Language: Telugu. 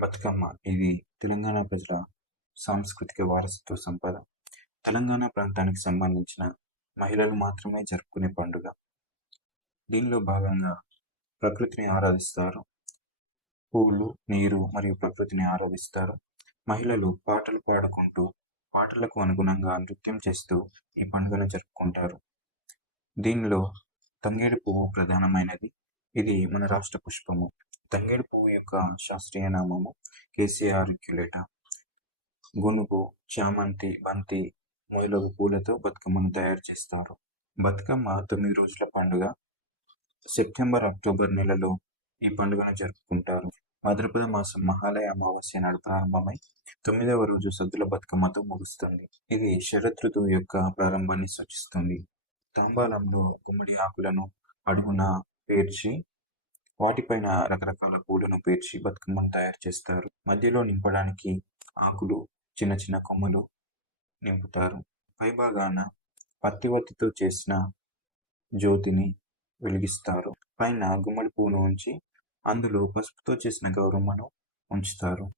బతుకమ్మ. ఇది తెలంగాణ ప్రజల సాంస్కృతిక వారసత్వ సంపద. తెలంగాణ ప్రాంతానికి సంబంధించిన మహిళలు మాత్రమే జరుపుకునే పండుగ. దీనిలో భాగంగా ప్రకృతిని ఆరాధిస్తారు. పూలు నీరు మరియు ప్రకృతిని ఆరాధిస్తారు. మహిళలు పాటలు పాడుకుంటూ పాటలకు అనుగుణంగా నృత్యం చేస్తూ ఈ పండుగను జరుపుకుంటారు. దీనిలో తంగేడు పువ్వు ప్రధానమైనది. ఇది మన రాష్ట్ర పుష్పము. తంగేడు పువ్వు యొక్క శాస్త్రీయ నామము కేసీఆర్ క్యులేటా గునుగు చామంతి బంతి మొదలగు పూలతో బతుకమ్మను తయారు చేస్తారు. బతుకమ్మ తొమ్మిది రోజుల పండుగ. సెప్టెంబర్ అక్టోబర్ నెలలో ఈ పండుగను జరుపుకుంటారు. భాద్రపద మాసం మహాలయ అమావాస్య నాడు ప్రారంభమై తొమ్మిదవ రోజు సద్దుల బతుకమ్మతో ముగుస్తుంది. ఇది శరత్ ఋతువు యొక్క ప్రారంభాన్ని సూచిస్తుంది. తాంబాలంలో గుమ్మడి ఆకులను అడుగున పేర్చి వాటిపైన రకరకాల పూలను పేర్చి బతుకమ్మను తయారు చేస్తారు. మధ్యలో నింపడానికి ఆకులు చిన్న చిన్న కొమ్మలు నింపుతారు. పైభాగాన పత్తివత్తితో చేసిన జ్యోతిని వెలిగిస్తారు. పైన గుమ్మడి పువ్వును ఉంచి అందులో పసుపుతో చేసిన గౌరమ్మను ఉంచుతారు.